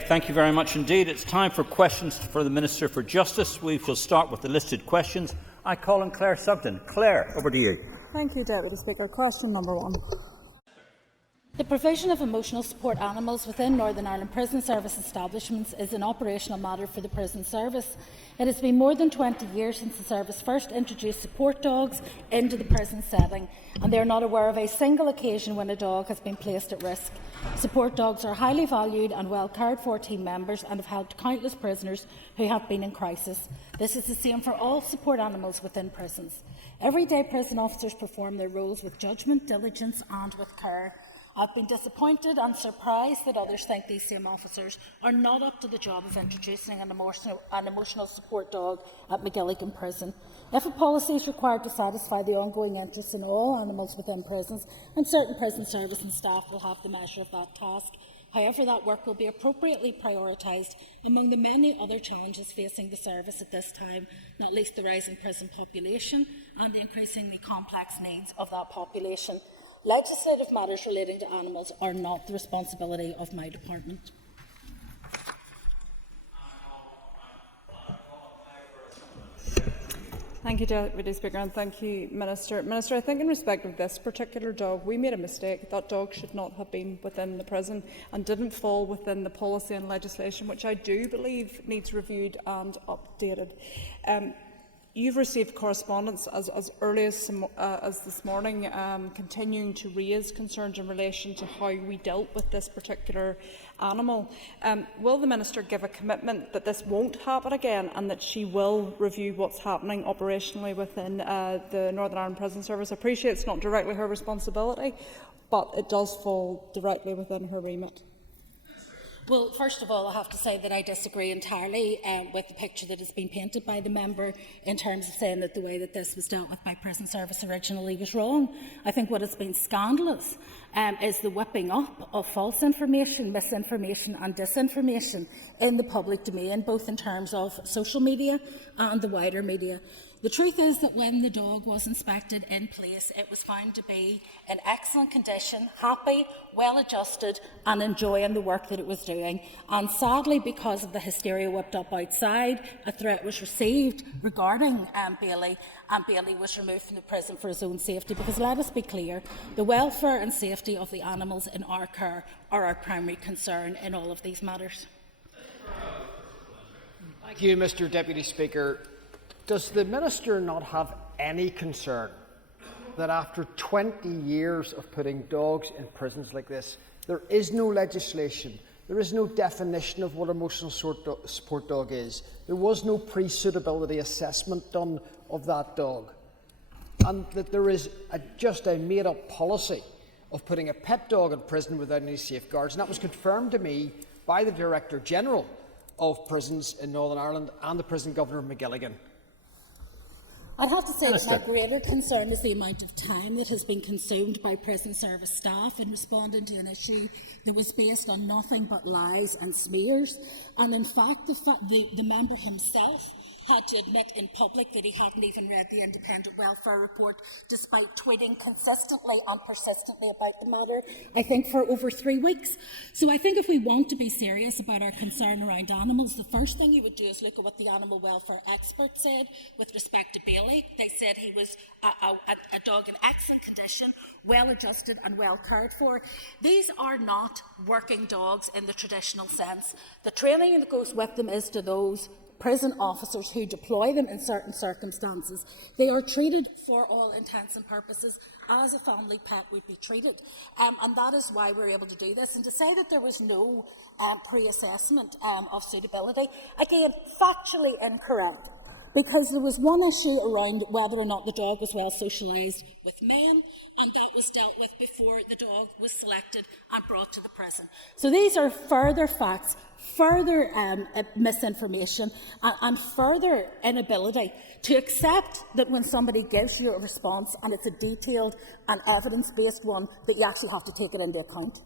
Thank you very much indeed. It's time for questions for the Minister for Justice. We shall start with the listed questions. I call on Claire Sugden. Claire, over to you. Thank you, Deputy Speaker. Question number 1. The provision of emotional support animals within Northern Ireland Prison Service establishments is an operational matter for the Prison Service. It has been more than 20 years since the Service first introduced support dogs into the prison setting, and they are not aware of a single occasion when a dog has been placed at risk. Support dogs are highly valued and well cared for team members and have helped countless prisoners who have been in crisis. This is the same for all support animals within prisons. Everyday prison officers perform their roles with judgment, diligence and with care. I've been disappointed and surprised that others think these same officers are not up to the job of introducing an emotional support dog at McGilligan Prison. If a policy is required to satisfy the ongoing interests in all animals within prisons, and certain prison service and staff will have the measure of that task. However, that work will be appropriately prioritised among the many other challenges facing the service at this time, not least the rising prison population and the increasingly complex needs of that population. Legislative matters relating to animals are not the responsibility of my department. Thank you, Deputy Speaker, and thank you, Minister. Minister, I think in respect of this particular dog, we made a mistake. That dog should not have been within the prison and didn't fall within the policy and legislation, which I do believe needs reviewed and updated. You've received correspondence as early as this morning, continuing to raise concerns in relation to how we dealt with this particular animal. Will the Minister give a commitment that this won't happen again and that she will review what's happening operationally within the Northern Ireland Prison Service? I appreciate it's not directly her responsibility, but it does fall directly within her remit. Well, first of all, I have to say that I disagree entirely with the picture that has been painted by the member in terms of saying that the way that this was dealt with by Prison Service originally was wrong. I think what has been scandalous is the whipping up of false information, misinformation and disinformation in the public domain, both in terms of social media and the wider media. The truth is that when the dog was inspected in place, it was found to be in excellent condition, happy, well adjusted and enjoying the work that it was doing. And sadly, because of the hysteria whipped up outside, a threat was received regarding Bailey, and Bailey was removed from the prison for his own safety. Because let us be clear, the welfare and safety of the animals in our care are our primary concern in all of these matters. Thank you, Mr. Deputy Speaker. Does the Minister not have any concern that after 20 years of putting dogs in prisons like this, there is no legislation, there is no definition of what emotional support dog is, there was no pre-suitability assessment done of that dog, and that there is just a made-up policy of putting a pet dog in prison without any safeguards? And that was confirmed to me by the Director General of Prisons in Northern Ireland and the Prison Governor of McGilligan. I'd have to say that my greater concern is the amount of time that has been consumed by prison service staff in responding to an issue that was based on nothing but lies and smears. And in fact, the member himself had to admit in public that he hadn't even read the independent welfare report, despite tweeting consistently and persistently about the matter, I think for over 3 weeks. So I think if we want to be serious about our concern around animals, the first thing you would do is look at what the animal welfare experts said with respect to Bailey. They said he was a dog in excellent condition, well adjusted and well cared for. These are not working dogs in the traditional sense. The training that goes with them is to those prison officers who deploy them in certain circumstances. They are treated, for all intents and purposes, as a family pet would be treated. And that is why we're able to do this. And to say that there was no pre-assessment of suitability, again, factually incorrect. Because there was one issue around whether or not the dog was well socialised with men, and that was dealt with before the dog was selected and brought to the prison. So these are further facts, further misinformation, and further inability to accept that when somebody gives you a response and it's a detailed and evidence-based one, that you actually have to take it into account.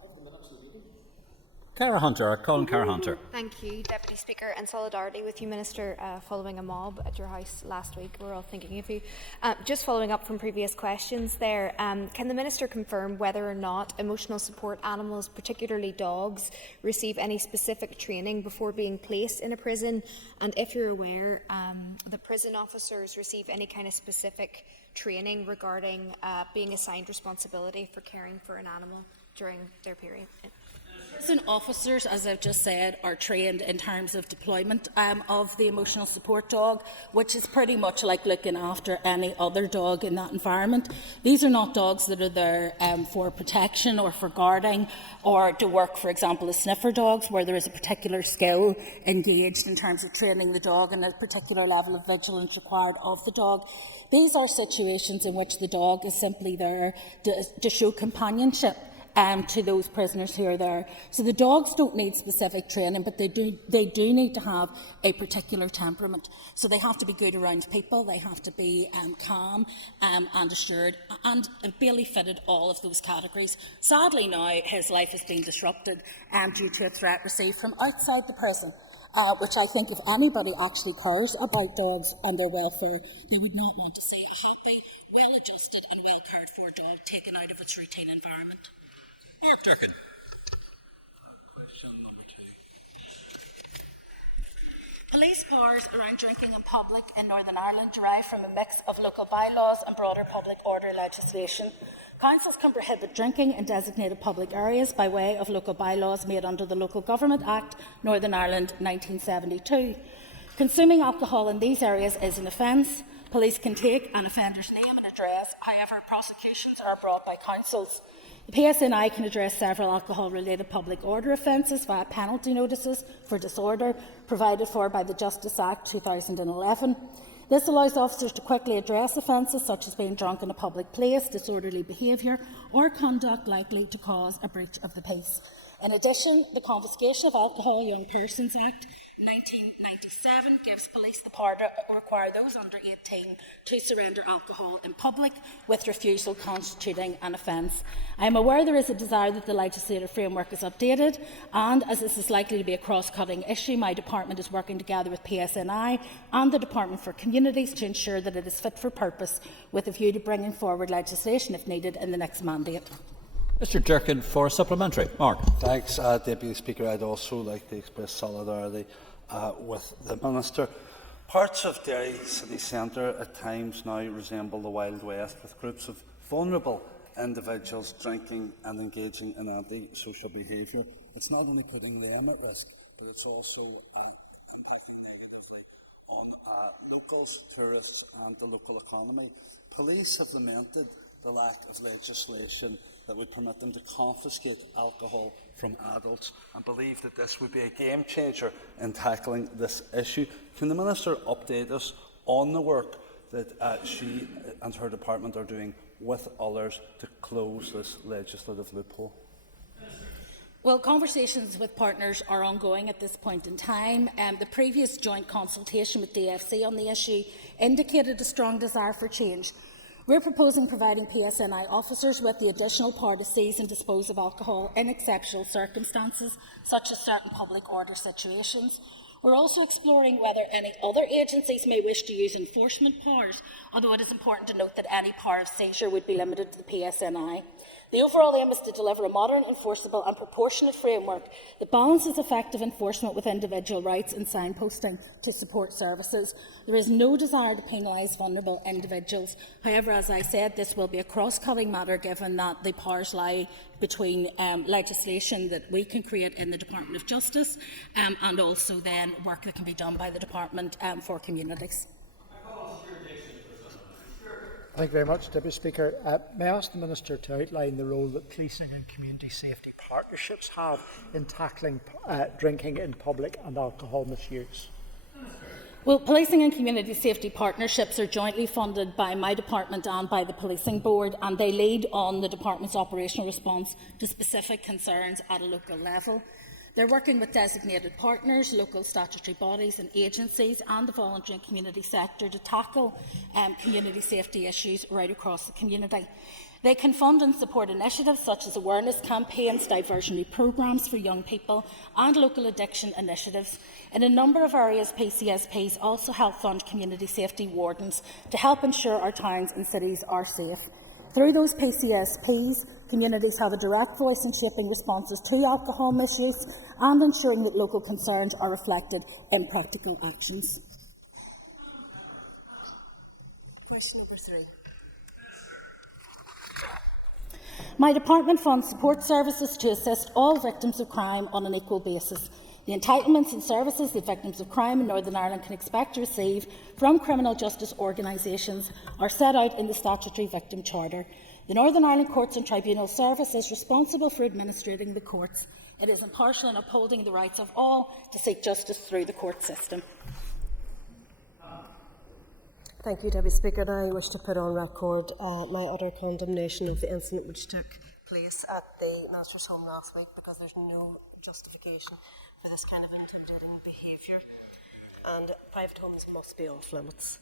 Cara Hunter, I call on Cara Hunter. Thank you, Deputy Speaker. In solidarity with you, Minister, following a mob at your house last week, we're all thinking of you. Just following up from previous questions there, can the Minister confirm whether or not emotional support animals, particularly dogs, receive any specific training before being placed in a prison? And if you're aware, the prison officers receive any kind of specific training regarding being assigned responsibility for caring for an animal during their period? Prison officers, as I've just said, are trained in terms of deployment of the emotional support dog, which is pretty much like looking after any other dog in that environment. These are not dogs that are there for protection or for guarding or to work, for example, as sniffer dogs, where there is a particular skill engaged in terms of training the dog and a particular level of vigilance required of the dog. These are situations in which the dog is simply there to show companionship to those prisoners who are there. So the dogs don't need specific training, but they do need to have a particular temperament. So they have to be good around people, they have to be calm and assured, and Bailey fitted all of those categories. Sadly now, his life has been disrupted due to a threat received from outside the prison. Which I think if anybody actually cares about dogs and their welfare, they would not want to see a happy, well-adjusted and well-cared-for dog taken out of its routine environment. Mark Durkin. Question number 2. Police powers around drinking in public in Northern Ireland derive from a mix of local bylaws and broader public order legislation. Councils can prohibit drinking in designated public areas by way of local bylaws made under the Local Government Act, Northern Ireland 1972. Consuming alcohol in these areas is an offence. Police can take an offender's name and address, however, prosecutions are brought by councils. The PSNI can address several alcohol-related public order offences via penalty notices for disorder provided for by the Justice Act 2011. This allows officers to quickly address offences such as being drunk in a public place, disorderly behaviour or conduct likely to cause a breach of the peace. In addition, the Confiscation of Alcohol Young Persons Act 1997 gives police the power to require those under 18 to surrender alcohol in public, with refusal constituting an offence. I am aware there is a desire that the legislative framework is updated, and as this is likely to be a cross-cutting issue, my department is working together with PSNI and the Department for Communities to ensure that it is fit for purpose, with a view to bringing forward legislation if needed in the next mandate. Mr Durkin for a supplementary. Mark. Thanks, Deputy Speaker. I'd also like to express solidarity with the Minister. Parts of Derry city centre at times now resemble the Wild West, with groups of vulnerable individuals drinking and engaging in anti-social behaviour. It's not only putting them at risk, but it's also impacting negatively on locals, tourists and the local economy. Police have lamented the lack of legislation that would permit them to confiscate alcohol from adults, and believe that this would be a game changer in tackling this issue. Can the Minister update us on the work that she and her department are doing with others to close this legislative loophole? Well, conversations with partners are ongoing at this point in time. The previous joint consultation with DFC on the issue indicated a strong desire for change. We're proposing providing PSNI officers with the additional power to seize and dispose of alcohol in exceptional circumstances, such as certain public order situations. We're also exploring whether any other agencies may wish to use enforcement powers, although it is important to note that any power of seizure would be limited to the PSNI. The overall aim is to deliver a modern, enforceable and proportionate framework that balances effective enforcement with individual rights and signposting to support services. There is no desire to penalise vulnerable individuals. However, as I said, this will be a cross-cutting matter, given that the powers lie between legislation that we can create in the Department of Justice and also then work that can be done by the Department for Communities. Thank you very much, Deputy Speaker. May I ask the Minister to outline the role that policing and community safety partnerships have in tackling drinking in public and alcohol misuse? Well, policing and community safety partnerships are jointly funded by my department and by the Policing Board, and they lead on the department's operational response to specific concerns at a local level. They're working with designated partners, local statutory bodies and agencies and the voluntary and community sector to tackle community safety issues right across the community. They can fund and support initiatives such as awareness campaigns, diversionary programmes for young people and local addiction initiatives. In a number of areas, PCSPs also help fund community safety wardens to help ensure our towns and cities are safe. Through those PCSPs, communities have a direct voice in shaping responses to alcohol misuse and ensuring that local concerns are reflected in practical actions. Question number 3. My department funds support services to assist all victims of crime on an equal basis. The entitlements and services that victims of crime in Northern Ireland can expect to receive from criminal justice organisations are set out in the Statutory Victim Charter. The Northern Ireland Courts and Tribunal Service is responsible for administrating the courts. It is impartial in upholding the rights of all to seek justice through the court system. Thank you, Deputy Speaker. And I wish to put on record my utter condemnation of the incident which took place at the Minister's home last week, because there's no justification for this kind of intimidating behaviour, and private homes must be off limits.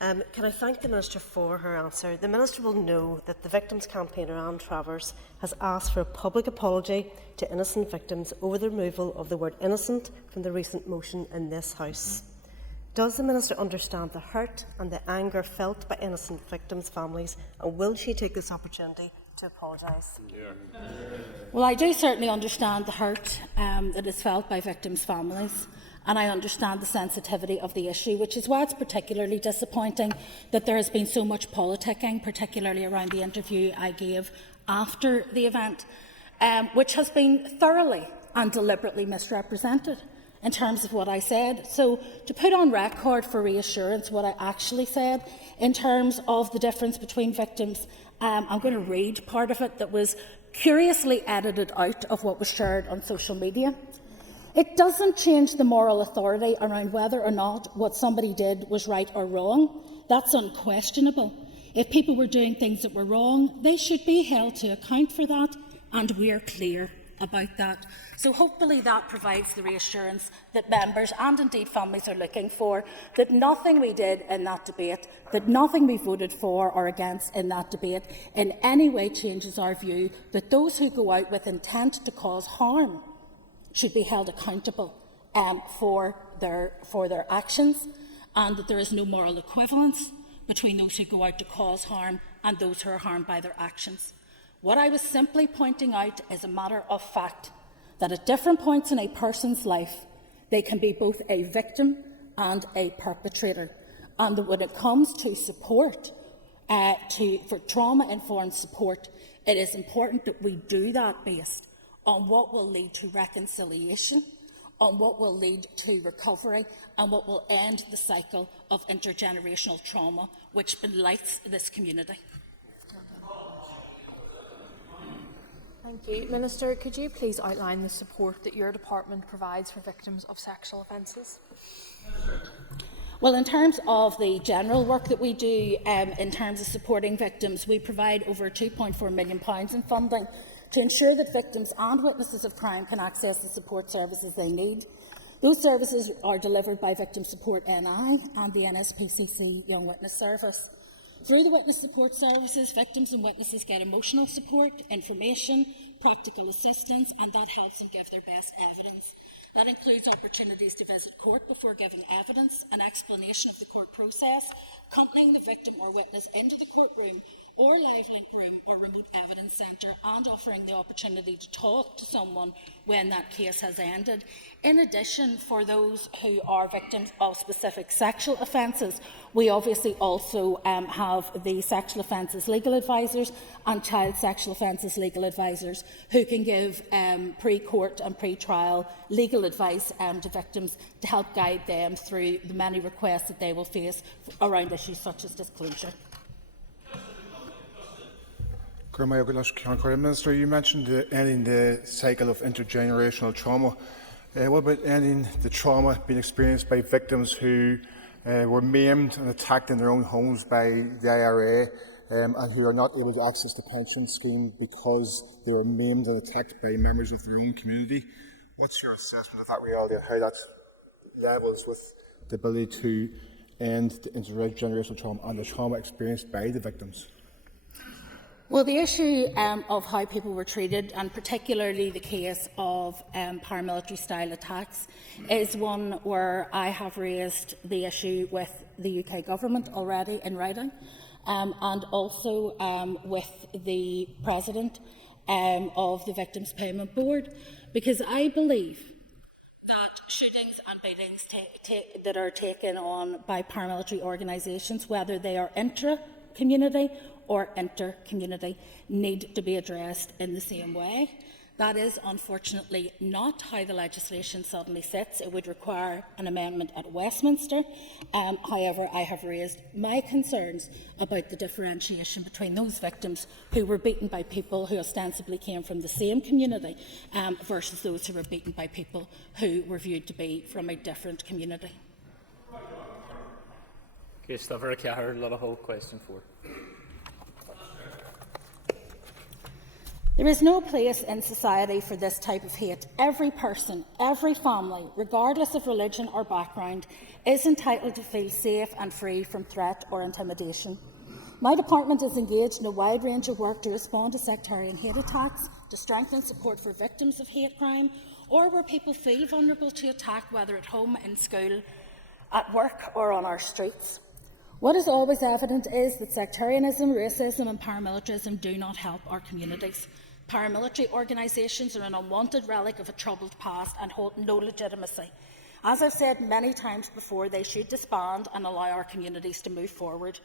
Can I thank the Minister for her answer? The Minister will know that the victims campaigner Anne Travers has asked for a public apology to innocent victims over the removal of the word innocent from the recent motion in this House. Does the Minister understand the hurt and the anger felt by innocent victims' families, and will she take this opportunity to apologise? Well, I do certainly understand the hurt that is felt by victims' families, and I understand the sensitivity of the issue, which is why it's particularly disappointing that there has been so much politicking, particularly around the interview I gave after the event, which has been thoroughly and deliberately misrepresented in terms of what I said. So to put on record for reassurance what I actually said in terms of the difference between victims, I'm going to read part of it that was curiously edited out of what was shared on social media. It doesn't change the moral authority around whether or not what somebody did was right or wrong. That's unquestionable. If people were doing things that were wrong, they should be held to account for that, and we're clear about that. So hopefully that provides the reassurance that members and indeed families are looking for, that nothing we did in that debate, that nothing we voted for or against in that debate in any way changes our view that those who go out with intent to cause harm should be held accountable for their actions, and that there is no moral equivalence between those who go out to cause harm and those who are harmed by their actions. What I was simply pointing out is a matter of fact, that at different points in a person's life, they can be both a victim and a perpetrator. And that when it comes to support, for trauma-informed support, it is important that we do that based on what will lead to reconciliation, on what will lead to recovery, and what will end the cycle of intergenerational trauma which blights this community. Thank you. Minister, could you please outline the support that your department provides for victims of sexual offences? Well, in terms of the general work that we do in terms of supporting victims, we provide over £2.4 million in funding to ensure that victims and witnesses of crime can access the support services they need. Those services are delivered by Victim Support NI and the NSPCC Young Witness Service. Through the witness support services, victims and witnesses get emotional support, information, practical assistance, and that helps them give their best evidence. That includes opportunities to visit court before giving evidence, an explanation of the court process, accompanying the victim or witness into the courtroom or live link room or remote evidence centre, and offering the opportunity to talk to someone when that case has ended. In addition, for those who are victims of specific sexual offences, we obviously also have the sexual offences legal advisors and child sexual offences legal advisors who can give pre-court and pre-trial legal advice to victims to help guide them through the many requests that they will face around issues such as disclosure. Minister, you mentioned ending the cycle of intergenerational trauma. What about ending the trauma being experienced by victims who were maimed and attacked in their own homes by the IRA and who are not able to access the pension scheme because they were maimed and attacked by members of their own community? What's your assessment of that reality and how that levels with the ability to end the intergenerational trauma and the trauma experienced by the victims? Well, the issue of how people were treated, and particularly the case of paramilitary-style attacks, is one where I have raised the issue with the UK Government already in writing, and also with the President of the Victims Payment Board, because I believe that shootings and beatings that are taken on by paramilitary organisations, whether they are intra-community or inter-community, need to be addressed in the same way. That is unfortunately not how the legislation suddenly sits. It would require an amendment at Westminster. However, I have raised my concerns about the differentiation between those victims who were beaten by people who ostensibly came from the same community versus those who were beaten by people who were viewed to be from a different community. Question 4. There is no place in society for this type of hate. Every person, every family, regardless of religion or background, is entitled to feel safe and free from threat or intimidation. My department is engaged in a wide range of work to respond to sectarian hate attacks, to strengthen support for victims of hate crime, or where people feel vulnerable to attack, whether at home, in school, at work, or on our streets. What is always evident is that sectarianism, racism and paramilitarism do not help our communities. Paramilitary organisations are an unwanted relic of a troubled past and hold no legitimacy. As I've said many times before, they should disband and allow our communities to move forward.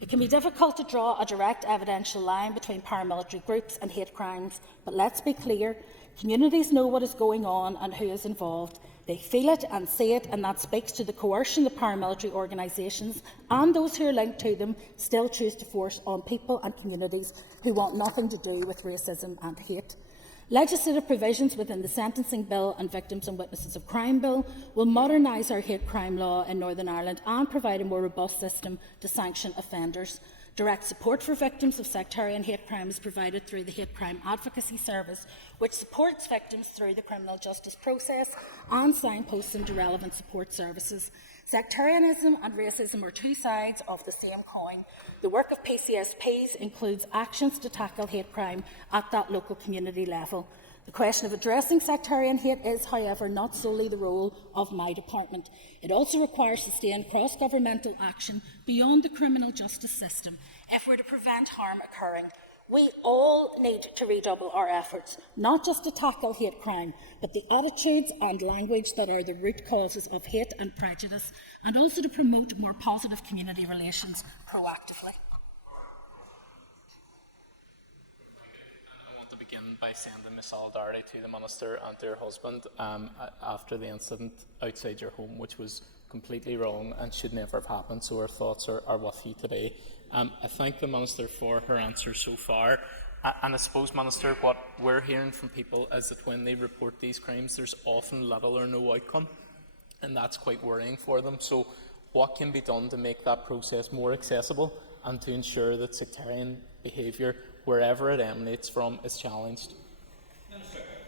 It can be difficult to draw a direct evidential line between paramilitary groups and hate crimes, but let's be clear, communities know what is going on and who is involved. They feel it and see it, and that speaks to the coercion that paramilitary organisations and those who are linked to them still choose to force on people and communities who want nothing to do with racism and hate. Legislative provisions within the Sentencing Bill and Victims and Witnesses of Crime Bill will modernise our hate crime law in Northern Ireland and provide a more robust system to sanction offenders. Direct support for victims of sectarian hate crime is provided through the Hate Crime Advocacy Service, which supports victims through the criminal justice process and signposts them to relevant support services. Sectarianism and racism are two sides of the same coin. The work of PCSPs includes actions to tackle hate crime at that local community level. The question of addressing sectarian hate is, however, not solely the role of my department. It also requires sustained cross-governmental action beyond the criminal justice system if we're to prevent harm occurring. We all need to redouble our efforts, not just to tackle hate crime, but the attitudes and language that are the root causes of hate and prejudice, and also to promote more positive community relations proactively. To begin by sending my solidarity to the Minister and to her husband after the incident outside your home, which was completely wrong and should never have happened, so our thoughts are with you today. I thank the Minister for her answer so far, and I suppose, Minister, what we're hearing from people is that when they report these crimes, there's often little or no outcome, and that's quite worrying for them. So what can be done to make that process more accessible and to ensure that sectarian behaviour, wherever it emanates from, is challenged?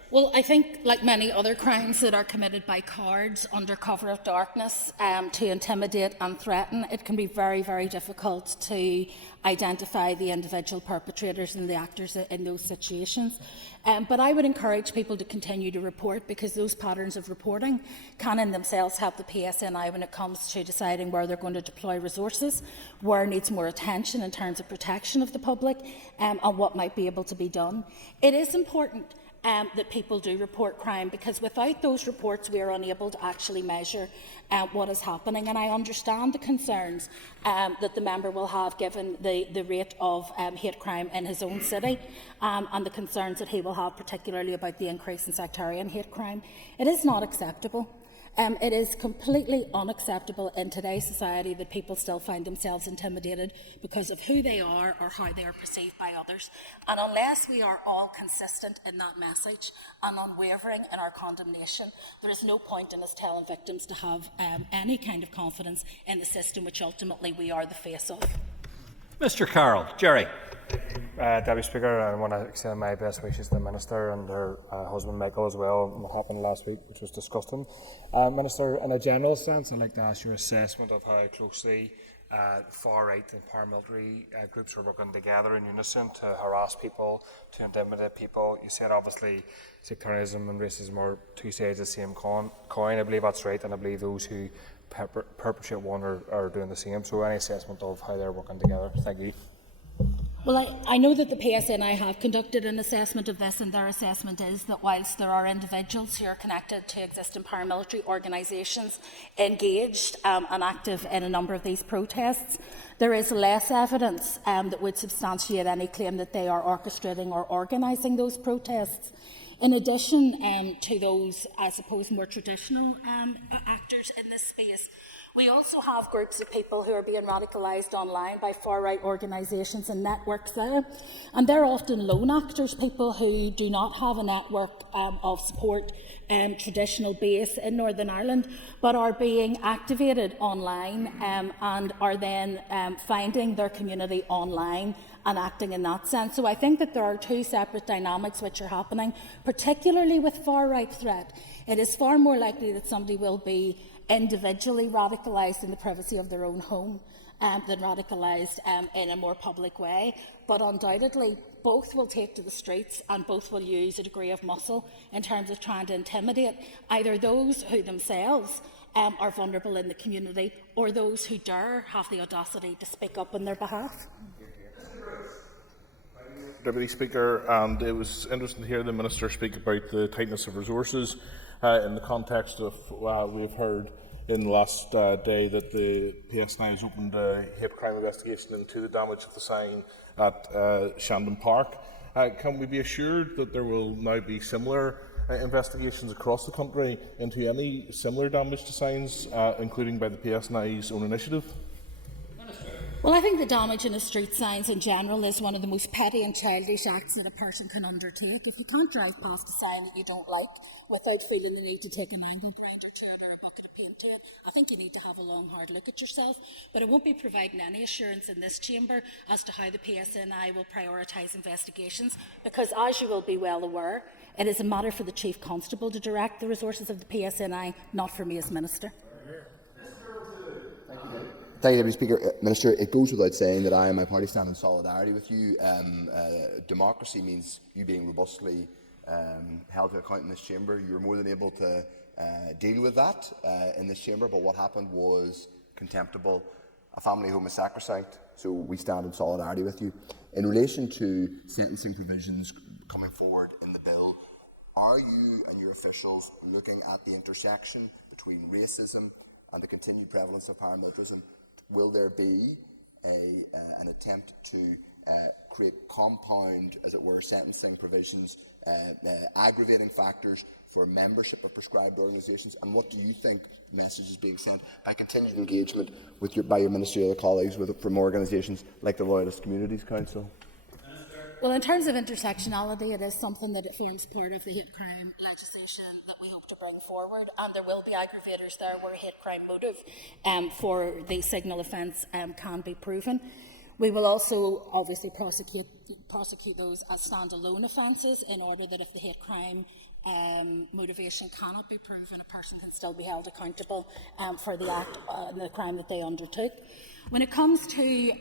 Well, I think, like many other crimes that are committed by cowards under cover of darkness to intimidate and threaten, it can be very, very difficult to identify the individual perpetrators and the actors in those situations. But I would encourage people to continue to report, because those patterns of reporting can in themselves help the PSNI when it comes to deciding where they're going to deploy resources, where needs more attention in terms of protection of the public, and what might be able to be done. It is important that people do report crime, because without those reports we are unable to actually measure what is happening. And I understand the concerns that the member will have given the rate of hate crime in his own city, and the concerns that he will have particularly about the increase in sectarian hate crime. It is not acceptable. It is completely unacceptable in today's society that people still find themselves intimidated because of who they are or how they are perceived by others. And unless we are all consistent in that message and unwavering in our condemnation, there is no point in us telling victims to have any kind of confidence in the system which ultimately we are the face of. Mr. Carroll. Jerry. Deputy Speaker, I want to extend my best wishes to the Minister and her husband Michael as well on what happened last week, which was disgusting. Minister, in a general sense, I'd like to ask your assessment of how closely far-right and paramilitary groups are working together in unison to harass people, to intimidate people. You said obviously sectarianism and racism are two sides of the same coin. I believe that's right, and I believe those who perpetrate one are doing the same. So any assessment of how they're working together? Thank you. Well, I know that the PSNI have conducted an assessment of this, and their assessment is that whilst there are individuals who are connected to existing paramilitary organisations engaged and active in a number of these protests, there is less evidence that would substantiate any claim that they are orchestrating or organising those protests. In addition to those, I suppose, more traditional actors in this space, we also have groups of people who are being radicalised online by far-right organisations and networks there. And they're often lone actors, people who do not have a network of support traditional base in Northern Ireland, but are being activated online and are then finding their community online and acting in that sense. So I think that there are two separate dynamics which are happening, particularly with far-right threat. It is far more likely that somebody will be individually radicalised in the privacy of their own home than radicalised in a more public way. But undoubtedly, both will take to the streets and both will use a degree of muscle in terms of trying to intimidate either those who themselves are vulnerable in the community or those who dare have the audacity to speak up on their behalf. Deputy Speaker, and it was interesting to hear the Minister speak about the tightness of resources in the context of we've heard in the last day that the PSNI has opened a hate crime investigation into the damage of the sign at Shandon Park. Can we be assured that there will now be similar investigations across the country into any similar damage to signs, including by the PSNI's own initiative? Well, I think the damage in the street signs in general is one of the most petty and childish acts that a person can undertake. If you can't drive past a sign that you don't like without feeling the need to take an angle grinder to it or a bucket of paint to it, I think you need to have a long, hard look at yourself. But I won't be providing any assurance in this chamber as to how the PSNI will prioritise investigations, because as you will be well aware, it is a matter for the Chief Constable to direct the resources of the PSNI, not for me as Minister. Thank you, Deputy Speaker. Minister, it goes without saying that I and my party stand in solidarity with you. Democracy means you being robustly held to account in this chamber. You were more than able to deal with that in this chamber, but what happened was contemptible. A family home is sacrosanct, so we stand in solidarity with you. In relation to sentencing provisions coming forward in the bill, are you and your officials looking at the intersection between racism and the continued prevalence of paramilitarism? Will there be an attempt to create compound, as it were, sentencing provisions, aggravating factors for membership of prescribed organisations? And what do you think the message is being sent by continued engagement with by your ministerial colleagues from organisations like the Loyalist Communities Council? Well, in terms of intersectionality, it is something that it forms part of the hate crime legislation that we hope to bring forward, and there will be aggravators there where a hate crime motive for the signal offence can be proven. We will also obviously prosecute those as standalone offences in order that if the hate crime motivation cannot be proven, a person can still be held accountable for the act, the crime that they undertook. When it comes to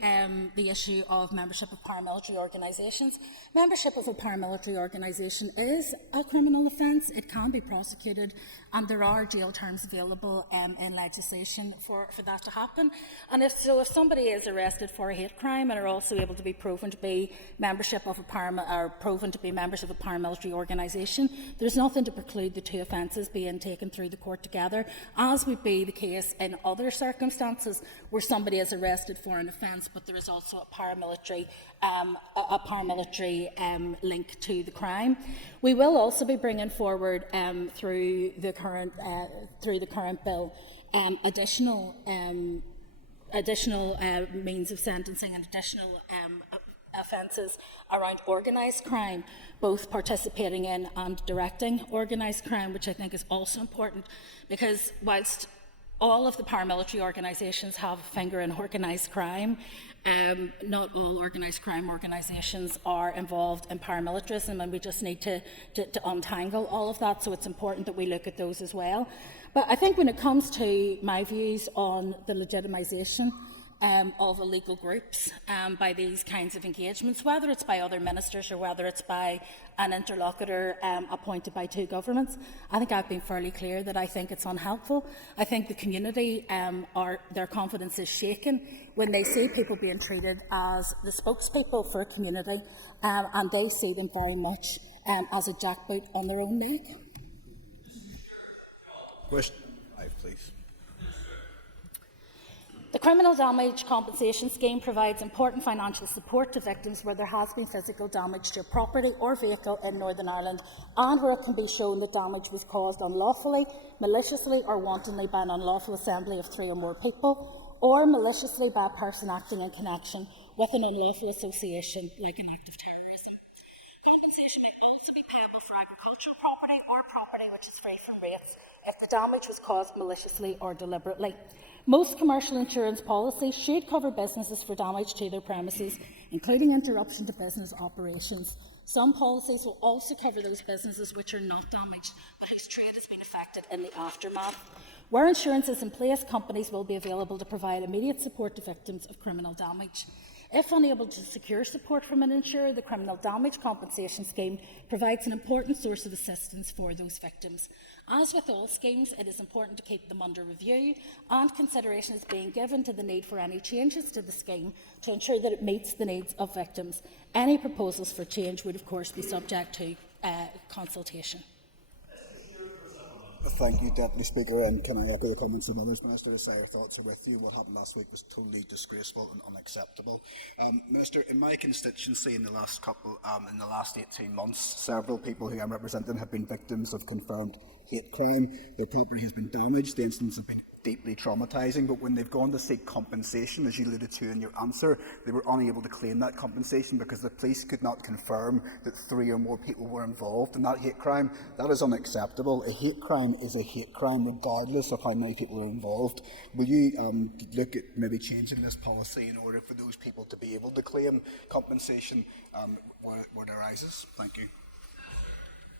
the issue of membership of paramilitary organisations, membership of a paramilitary organisation is a criminal offence. It can be prosecuted, and there are jail terms available in legislation for that to happen. And if somebody is arrested for a hate crime and are also able to be proven to be membership of a members of a paramilitary organisation, there's nothing to preclude the two offences being taken through the court together, as would be the case in other circumstances where somebody is arrested for an offence, but there is also a paramilitary link to the crime. We will also be bringing forward through the current bill additional means of sentencing and additional offences around organised crime, both participating in and directing organised crime, which I think is also important, because whilst all of the paramilitary organisations have a finger in organised crime, not all organised crime organisations are involved in paramilitarism, and we just need to untangle all of that, so it's important that we look at those as well. But I think when it comes to my views on the legitimisation of illegal groups by these kinds of engagements, whether it's by other ministers or whether it's by an interlocutor appointed by two governments. I think I've been fairly clear that I think it's unhelpful. I think the community, their confidence is shaken when they see people being treated as the spokespeople for a community, and they see them very much as a jackboot on their own neck. Question 5, please. The Criminal Damage Compensation Scheme provides important financial support to victims where there has been physical damage to a property or vehicle in Northern Ireland and where it can be shown that damage was caused unlawfully, maliciously or wantonly by an unlawful assembly of 3 or more people, or maliciously by a person acting in connection with an unlawful association like an act of terrorism. Compensation may also be payable for agricultural property or property which is free from rates if the damage was caused maliciously or deliberately. Most commercial insurance policies should cover businesses for damage to their premises, including interruption to business operations. Some policies will also cover those businesses which are not damaged, but whose trade has been affected in the aftermath. Where insurance is in place, companies will be available to provide immediate support to victims of criminal damage. If unable to secure support from an insurer, the Criminal Damage Compensation Scheme provides an important source of assistance for those victims. As with all schemes, it is important to keep them under review, and consideration is being given to the need for any changes to the scheme to ensure that it meets the needs of victims. Any proposals for change would, of course, be subject to consultation. Thank you, Deputy Speaker, and can I echo the comments of others, Minister, to say our thoughts are with you. What happened last week was totally disgraceful and unacceptable. Minister, in my constituency in the last 18 months, several people who I'm representing have been victims of confirmed hate crime. Their property has been damaged, the incidents have been deeply traumatising, but when they've gone to seek compensation, as you alluded to in your answer, they were unable to claim that compensation because the police could not confirm that 3 or more people were involved in that hate crime. That is unacceptable. A hate crime is a hate crime regardless of how many people are involved. Will you look at maybe changing this policy in order for those people to be able to claim compensation where it arises? Thank you.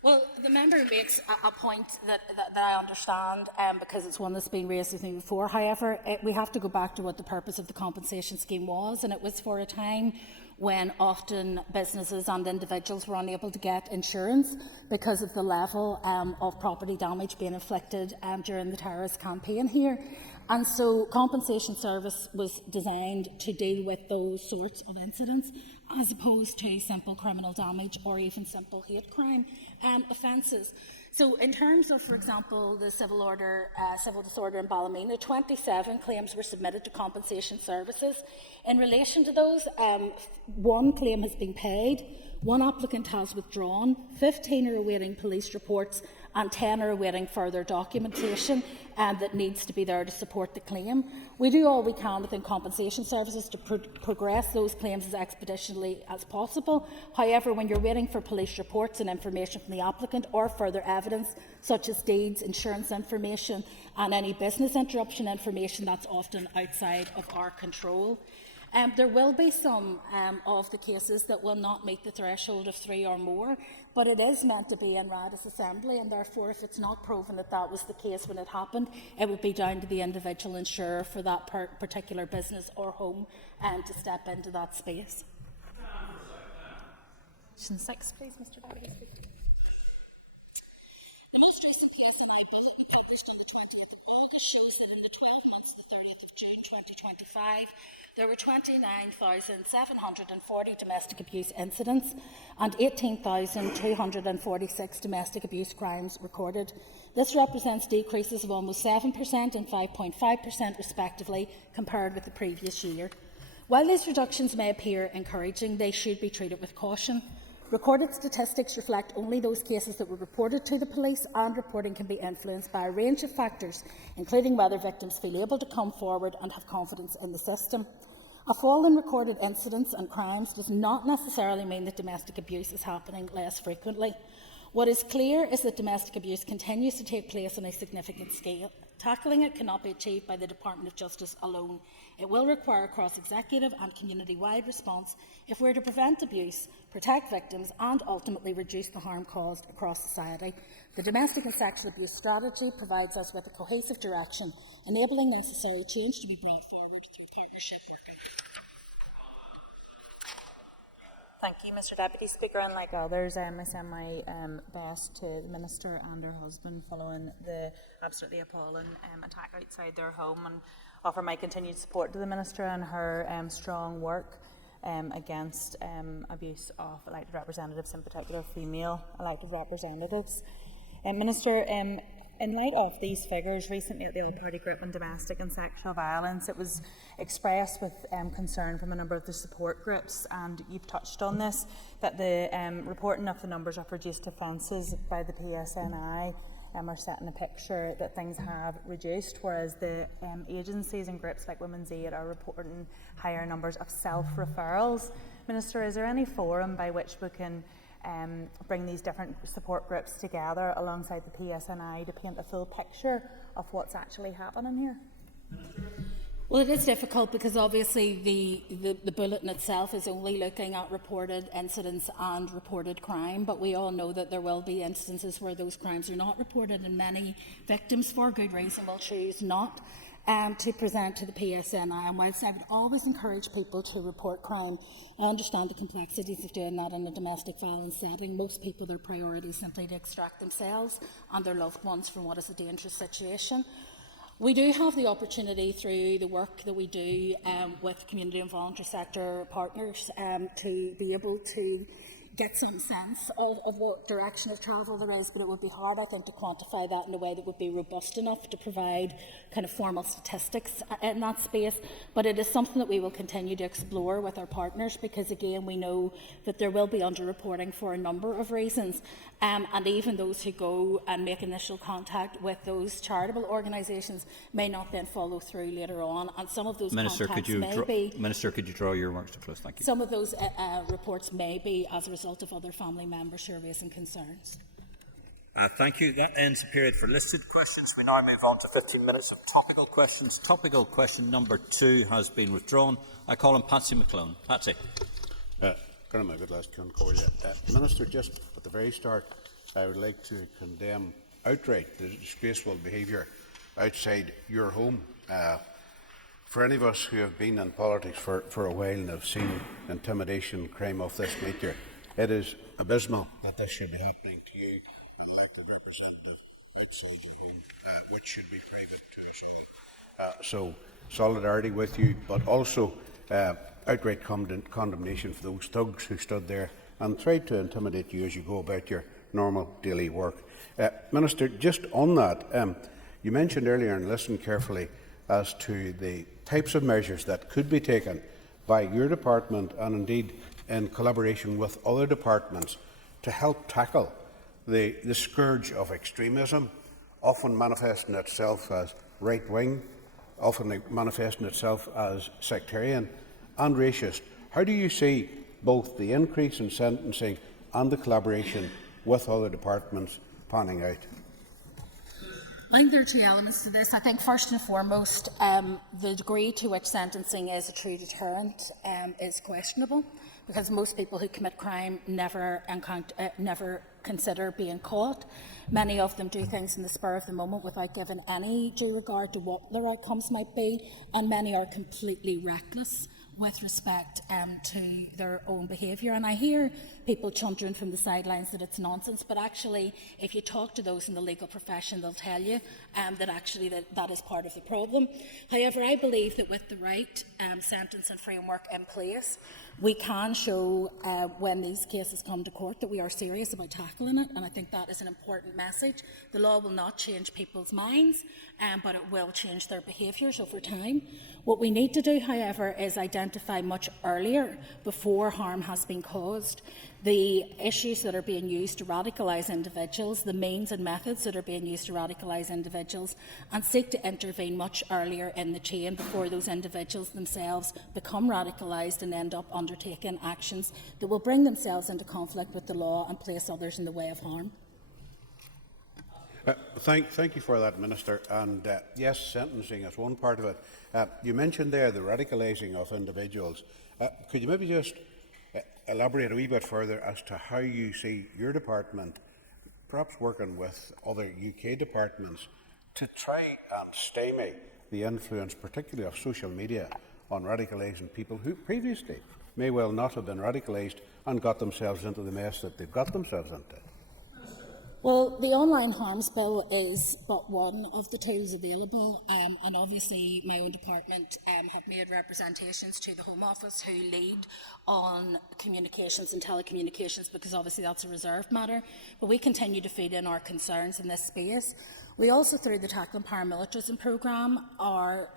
Well, the member makes a point that I understand because it's one that's been raised with me before. However, we have to go back to what the purpose of the compensation scheme was, and it was for a time when often businesses and individuals were unable to get insurance because of the level of property damage being inflicted during the terrorist campaign here. And so compensation service was designed to deal with those sorts of incidents as opposed to simple criminal damage or even simple hate crime offences. So in terms of, for example, the civil disorder in Ballymena, 27 claims were submitted to compensation services. In relation to those, 1 claim has been paid, 1 applicant has withdrawn, 15 are awaiting police reports, and 10 are awaiting further documentation that needs to be there to support the claim. We do all we can within compensation services to progress those claims as expeditiously as possible. However, when you're waiting for police reports and information from the applicant or further evidence, such as deeds, insurance information and any business interruption information, that's often outside of our control. There will be some of the cases that will not meet the threshold of 3 or more, but it is meant to be in Radis Assembly, and therefore if it's not proven that that was the case when it happened, it would be down to the individual insurer for that particular business or home to step into that space. Question 6, please, Mr. Deputy Speaker. The most recent PSNI bulletin published on the 20th of August shows that in the 12 months to the 30th of June 2025, there were 29,740 domestic abuse incidents and 18,246 domestic abuse crimes recorded. This represents decreases of almost 7% and 5.5% respectively compared with the previous year. While these reductions may appear encouraging, they should be treated with caution. Recorded statistics reflect only those cases that were reported to the police, and reporting can be influenced by a range of factors, including whether victims feel able to come forward and have confidence in the system. A fall in recorded incidents and crimes does not necessarily mean that domestic abuse is happening less frequently. What is clear is that domestic abuse continues to take place on a significant scale. Tackling it cannot be achieved by the Department of Justice alone. It will require a cross-executive and community-wide response if we are to prevent abuse, protect victims and ultimately reduce the harm caused across society. The Domestic and Sexual Abuse Strategy provides us with a cohesive direction, enabling necessary change to be brought forward through partnership leadership working. Thank you, Mr Deputy Speaker. And like others, I send my best to the Minister and her husband following the absolutely appalling attack outside their home, and offer my continued support to the Minister and her strong work against abuse of elected representatives, in particular female elected representatives. Minister, in light of these figures recently at the All-Party Group on Domestic and Sexual Violence, it was expressed with concern from a number of the support groups, and you've touched on this, that the reporting of the numbers of reduced offences by the PSNI are setting a picture that things have reduced, whereas the agencies and groups like Women's Aid are reporting higher numbers of self-referrals. Minister, is there any forum by which we can bring these different support groups together alongside the PSNI to paint a full picture of what's actually happening here? Well, it is difficult because obviously the bulletin itself is only looking at reported incidents and reported crime, but we all know that there will be instances where those crimes are not reported, and many victims, for good reason, will choose not to present to the PSNI. And whilst I would always encourage people to report crime, I understand the complexities of doing that in a domestic violence setting. Most people, their priority is simply to extract themselves and their loved ones from what is a dangerous situation. We do have the opportunity through the work that we do with community and voluntary sector partners to be able to get some sense of what direction of travel there is, but it would be hard, I think, to quantify that in a way that would be robust enough to provide kind of formal statistics in that space. But it is something that we will continue to explore with our partners, because again, we know that there will be underreporting for a number of reasons, and even those who go and make initial contact with those charitable organisations may not then follow through later on, and some of those Minister, contacts Minister, could you draw your remarks to close? Thank you. Some of those reports may be as a result of other family member surveys and concerns. Thank you. That ends the period for listed questions. We now move on to 15 minutes of topical questions. Topical question number 2 has been withdrawn. I call on Patsy McClone. Patsy. Minister, just at the very start, I would like to condemn outright the disgraceful behaviour outside your home. For any of us who have been in politics for a while and have seen intimidation, crime of this nature, it is abysmal that this should be happening to you, an elected representative outside your home, which should be private too. So solidarity with you, but also outright condemnation for those thugs who stood there and tried to intimidate you as you go about your normal daily work. Minister, just on that, you mentioned earlier, and listened carefully, as to the types of measures that could be taken by your department and indeed in collaboration with other departments to help tackle the scourge of extremism, often manifesting itself as right-wing, often manifesting itself as sectarian and racist. How do you see both the increase in sentencing and the collaboration with other departments panning out? I think there are two elements to this. I think first and foremost, the degree to which sentencing is a true deterrent is questionable, because most people who commit crime never consider being caught. Many of them do things in the spur of the moment without giving any due regard to what their outcomes might be, and many are completely reckless with respect to their own behaviour. And I hear people chuntering from the sidelines that it's nonsense, but actually, if you talk to those in the legal profession, they'll tell you that actually that is part of the problem. However, I believe that with the right sentence and framework in place, we can show when these cases come to court that we are serious about tackling it, and I think that is an important message. The law will not change people's minds, but it will change their behaviours over time. What we need to do, however, is identify much earlier, before harm has been caused, the issues that are being used to radicalise individuals, the means and methods that are being used to radicalise individuals, and seek to intervene much earlier in the chain before those individuals themselves become radicalised and end up undertaking actions that will bring themselves into conflict with the law and place others in the way of harm. Thank you for that, Minister. And yes, sentencing is one part of it. You mentioned there the radicalising of individuals. Could you maybe just elaborate a wee bit further as to how you see your department, perhaps working with other UK departments, to try and stymie the influence, particularly of social media, on radicalising people who previously may well not have been radicalised and got themselves into the mess that they've got themselves into? Well, the online harms bill is but one of the tools available, and obviously my own department have made representations to the Home Office, who lead on communications and telecommunications, because obviously that's a reserved matter, but we continue to feed in our concerns in this space. We also, through the Tackling Paramilitarism programme, are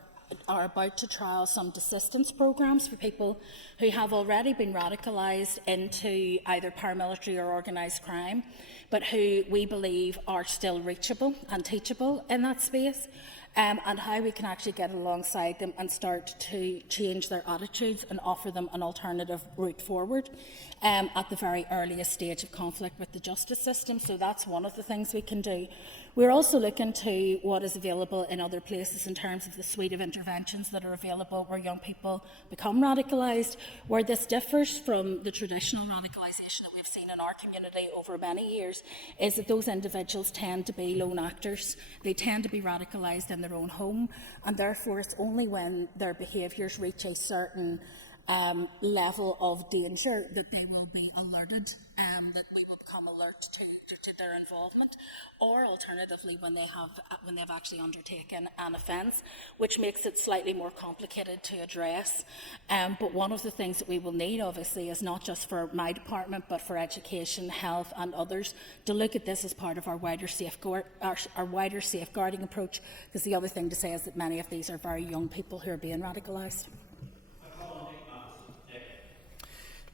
about to trial some desistance programmes for people who have already been radicalised into either paramilitary or organised crime, but who we believe are still reachable and teachable in that space, and how we can actually get alongside them and start to change their attitudes and offer them an alternative route forward at the very earliest stage of conflict with the justice system. So that's one of the things we can do. We're also looking to what is available in other places in terms of the suite of interventions that are available where young people become radicalised. Where this differs from the traditional radicalisation that we've seen in our community over many years is that those individuals tend to be lone actors. They tend to be radicalised in their own home, and therefore it's only when their behaviours reach a certain level of danger that they will be alerted, that we will become alert to their involvement, or alternatively when they've actually undertaken an offence, which makes it slightly more complicated to address. But one of the things that we will need, obviously, is not just for my department, but for education, health and others, to look at this as part of our wider safeguarding approach, because the other thing to say is that many of these are very young people who are being radicalised.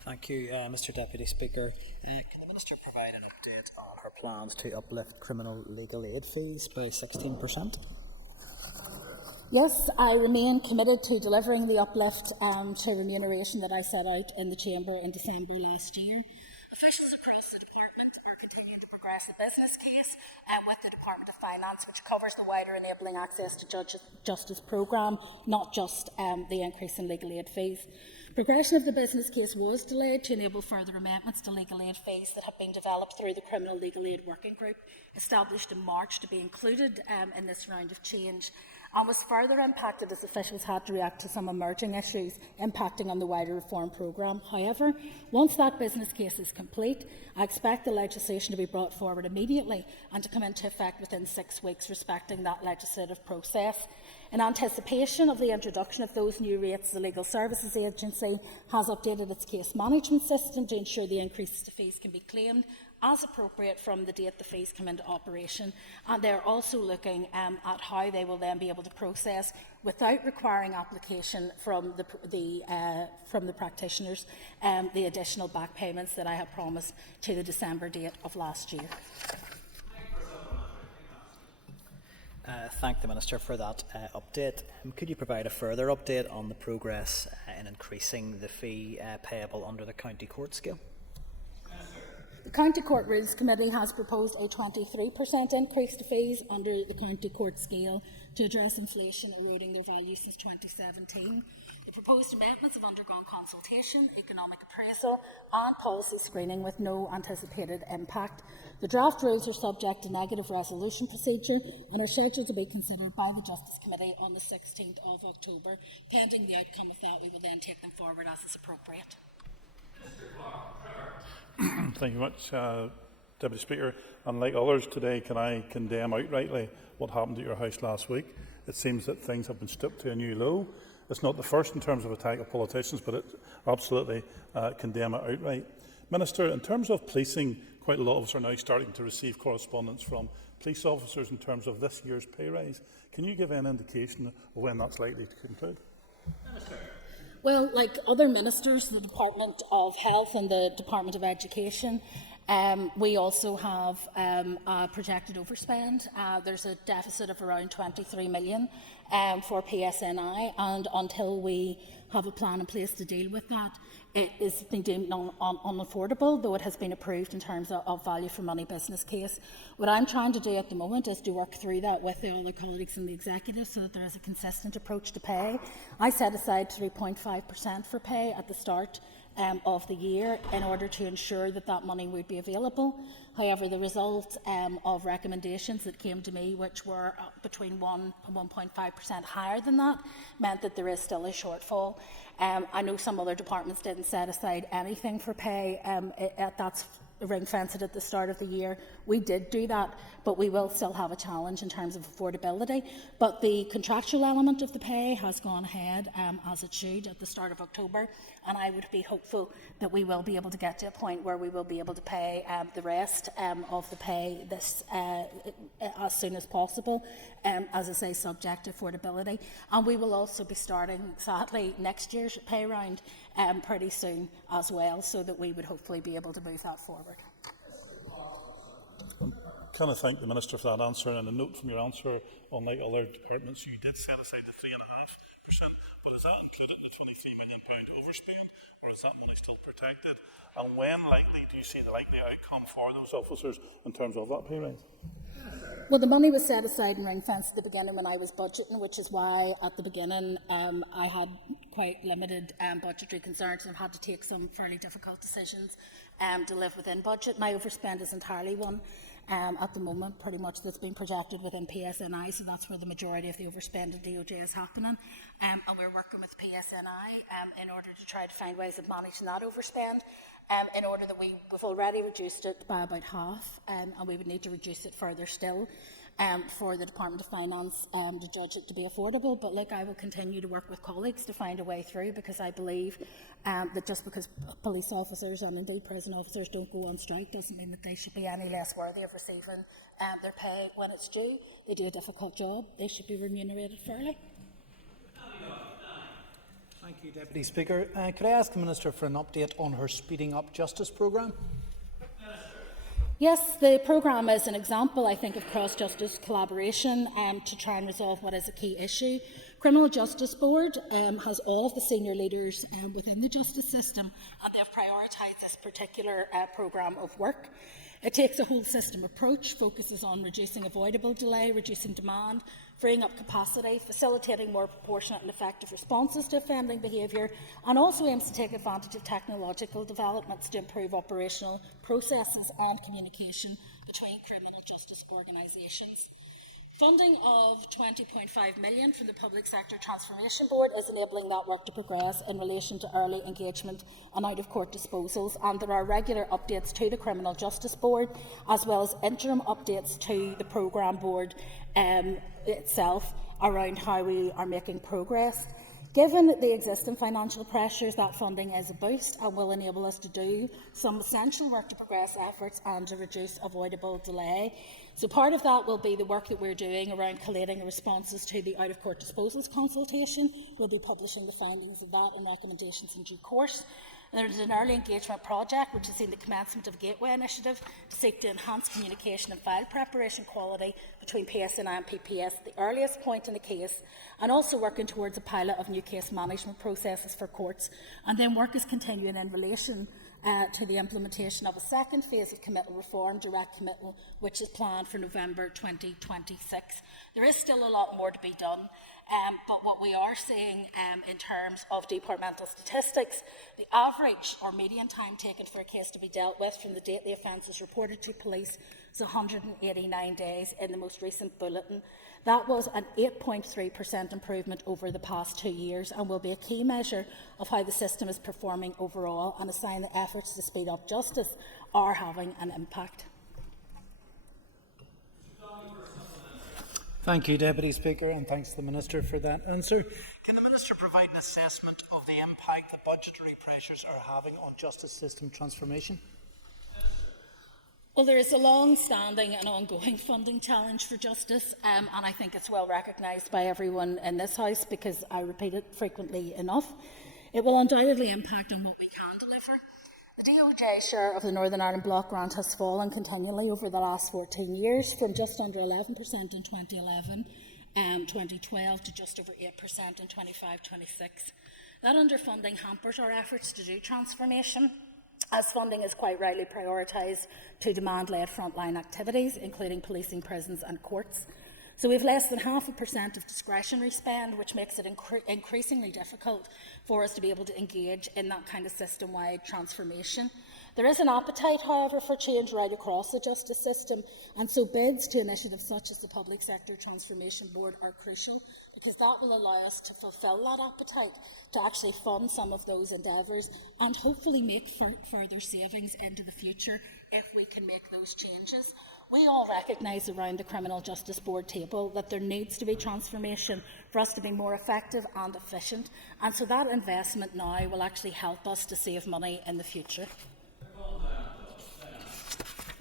Thank you, Mr Deputy Speaker. Can the Minister provide an update on her plans to uplift criminal legal aid fees by 16%? Yes, I remain committed to delivering the uplift to remuneration that I set out in the Chamber in December last year. Officials across the Department are continuing to progress the business case with the Department of Finance, which covers the wider Enabling Access to Justice programme, not just the increase in legal aid fees. Progression of the business case was delayed to enable further amendments to legal aid fees that have been developed through the Criminal Legal Aid Working Group, established in March to be included in this round of change, and was further impacted as officials had to react to some emerging issues impacting on the wider reform programme. However, once that business case is complete, I expect the legislation to be brought forward immediately and to come into effect within 6 weeks respecting that legislative process. In anticipation of the introduction of those new rates, the Legal Services Agency has updated its case management system to ensure the increases to fees can be claimed as appropriate from the date the fees come into operation, and they are also looking at how they will then be able to process, without requiring application from the practitioners, the additional back payments that I have promised to the December date of last year. Thank the Minister for that update. Could you provide a further update on the progress in increasing the fee payable under the County Court scale? The County Court Rules Committee has proposed a 23% increase to fees under the County Court scale to address inflation eroding their value since 2017. The proposed amendments have undergone consultation, economic appraisal and policy screening with no anticipated impact. The draft rules are subject to negative resolution procedure and are scheduled to be considered by the Justice Committee on the 16th of October. Pending the outcome of that, we will then take them forward as is appropriate. Thank you much, Deputy Speaker. Unlike others today, can I condemn outrightly what happened at your house last week? It seems that things have been stripped to a new low. It's not the first in terms of attack of politicians, but it absolutely condemn it outright. Minister, in terms of policing, quite a lot of us are now starting to receive correspondence from police officers in terms of this year's pay rise. Can you give an indication of when that's likely to conclude? Minister. Well, like other ministers, the Department of Health and the Department of Education, we also have a projected overspend. There's a deficit of around 23 million for PSNI, and until we have a plan in place to deal with that, it is being deemed unaffordable, though it has been approved in terms of value for money business case. What I'm trying to do at the moment is to work through that with the other colleagues in the executive so that there is a consistent approach to pay. I set aside 3.5% for pay at the start of the year in order to ensure that that money would be available. However, the result of recommendations that came to me, which were between 1 and 1.5% higher than that, meant that there is still a shortfall. I know some other departments didn't set aside anything for pay. That's ring-fenced at the start of the year. We did do that, but we will still have a challenge in terms of affordability. But the contractual element of the pay has gone ahead as it should at the start of October, and I would be hopeful that we will be able to get to a point where we will be able to pay the rest of the pay this as soon as possible, as I say, subject to affordability. And we will also be starting, sadly, next year's pay round pretty soon as well, so that we would hopefully be able to move that forward. Can I thank the Minister for that answer? And a note from your answer, unlike other departments, you did set aside the 3.5%, but is that included in the £23 million overspend, or is that money still protected? And when likely do you see the likely outcome for those officers in terms of that pay rise? Well, the money was set aside and ring-fenced at the beginning when I was budgeting, which is why at the beginning I had quite limited budgetary concerns and have had to take some fairly difficult decisions to live within budget. My overspend is entirely one at the moment, pretty much, that's been projected within PSNI, so that's where the majority of the overspend of DOJ is happening. And we're working with PSNI in order to try to find ways of managing that overspend. In order that we've already reduced it by about half, and we would need to reduce it further still for the Department of Finance to judge it to be affordable. But look, I will continue to work with colleagues to find a way through, because I believe that just because police officers and indeed prison officers don't go on strike doesn't mean that they should be any less worthy of receiving their pay when it's due. They do a difficult job. They should be remunerated fairly. Thank you, Deputy Speaker. Could I ask the Minister for an update on her Speeding Up Justice programme? Yes, the programme is an example, I think, of cross-justice collaboration to try and resolve what is a key issue. Criminal Justice Board has all of the senior leaders within the justice system, and they have prioritised this particular programme of work. It takes a whole system approach, focuses on reducing avoidable delay, reducing demand, freeing up capacity, facilitating more proportionate and effective responses to offending behaviour, and also aims to take advantage of technological developments to improve operational processes and communication between criminal justice organisations. Funding of £20.5 million from the Public Sector Transformation Board is enabling that work to progress in relation to early engagement and out-of-court disposals, and there are regular updates to the Criminal Justice Board, as well as interim updates to the programme board itself around how we are making progress. Given the existing financial pressures, that funding is a boost and will enable us to do some essential work to progress efforts and to reduce avoidable delay. So part of that will be the work that we're doing around collating responses to the out-of-court disposals consultation. We'll be publishing the findings of that and recommendations in due course. There's an early engagement project which has seen the commencement of a Gateway initiative to seek to enhance communication and file preparation quality between PSNI and PPS at the earliest point in the case, and also working towards a pilot of new case management processes for courts. And then work is continuing in relation to the implementation of a second phase of committal reform, direct committal, which is planned for November 2026. There is still a lot more to be done. But what we are seeing in terms of departmental statistics, the average or median time taken for a case to be dealt with from the date the offence is reported to police is 189 days in the most recent bulletin. That was an 8.3% improvement over the past 2 years and will be a key measure of how the system is performing overall, and a sign that efforts to speed up justice are having an impact. Thank you, Deputy Speaker, and thanks to the Minister for that answer. Can the Minister provide an assessment of the impact that budgetary pressures are having on justice system transformation? Well, there is a long-standing and ongoing funding challenge for justice, and I think it's well recognised by everyone in this House because I repeat it frequently enough. It will undoubtedly impact on what we can deliver. The DOJ share of the Northern Ireland Block Grant has fallen continually over the last 14 years, from just under 11% in 2011 2012 to just over 8% in 25-26. That underfunding hampers our efforts to do transformation, as funding is quite rightly prioritised to demand-led frontline activities, including policing, prisons and courts. So we have less than 0.5% of discretionary spend, which makes it increasingly difficult for us to be able to engage in that kind of system-wide transformation. There is an appetite, however, for change right across the justice system, and so bids to initiatives such as the Public Sector Transformation Board are crucial, because that will allow us to fulfil that appetite, to actually fund some of those endeavours and hopefully make further savings into the future if we can make those changes. We all recognise around the Criminal Justice Board table that there needs to be transformation for us to be more effective and efficient, and so that investment now will actually help us to save money in the future.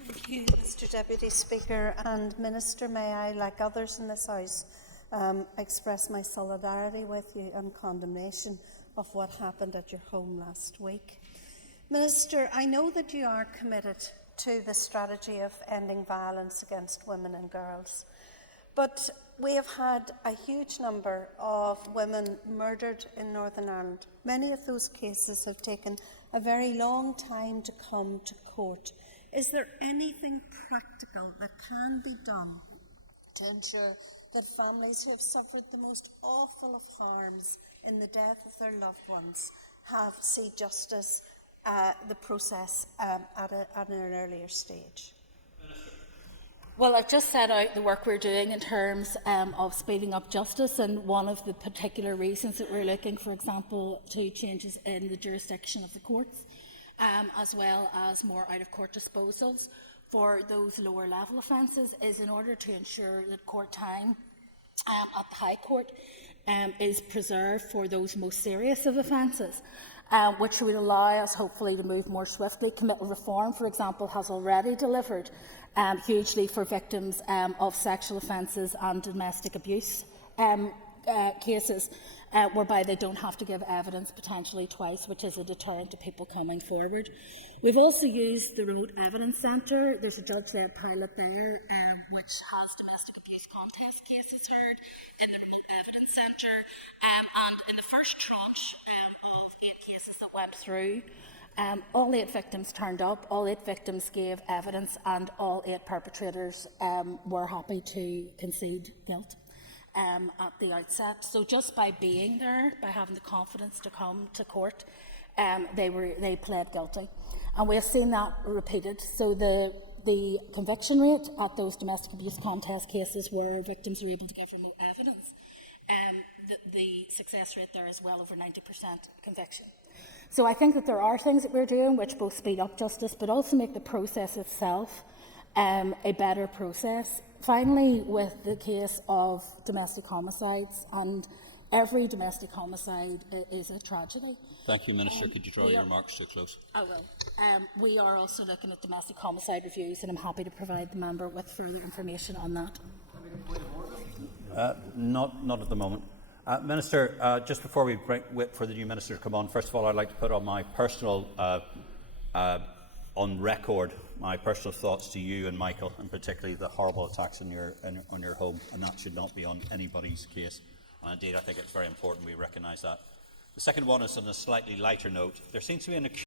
Thank you, Mr Deputy Speaker. And Minister, may I, like others in this House, express my solidarity with you and condemnation of what happened at your home last week. Minister, I know that you are committed to the strategy of ending violence against women and girls, but we have had a huge number of women murdered in Northern Ireland. Many of those cases have taken a very long time to come to court. Is there anything practical that can be done to ensure that families who have suffered the most awful of harms in the death of their loved ones see justice, the process at an earlier stage? Well, I've just set out the work we're doing in terms of speeding up justice, and one of the particular reasons that we're looking, for example, to changes in the jurisdiction of the courts, as well as more out-of-court disposals for those lower-level offences, is in order to ensure that court time at the High Court is preserved for those most serious of offences, which would allow us, hopefully, to move more swiftly. Committal reform, for example, has already delivered hugely for victims of sexual offences and domestic abuse cases, whereby they don't have to give evidence potentially twice, which is a deterrent to people coming forward. We've also used the Remote Evidence Centre. There's a judge-led pilot there, which has domestic abuse contest cases heard in the Remote Evidence Centre. And in the first tranche of 8 cases that went through, all 8 victims turned up, all 8 victims gave evidence, and all 8 perpetrators were happy to concede guilt at the outset. So just by being there, by having the confidence to come to court, they pled guilty. And we have seen that repeated. So the conviction rate at those domestic abuse contest cases where victims were able to give remote evidence, the success rate there is well over 90% conviction. So I think that there are things that we're doing which both speed up justice but also make the process itself a better process. Finally, with the case of domestic homicides, and every domestic homicide is a tragedy. Thank you, Minister. Could you draw your remarks to a close? I will. We are also looking at domestic homicide reviews, and I'm happy to provide the member with further information on that. Not at the moment. Minister, just before we wait for the new Minister to come on, first of all, I'd like to put on my personal, on record, my personal thoughts to you and Michael, and particularly the horrible attacks on your home, and that should not be on anybody's case. And indeed, I think it's very important we recognise that. The second one is on a slightly lighter note. There seems to be an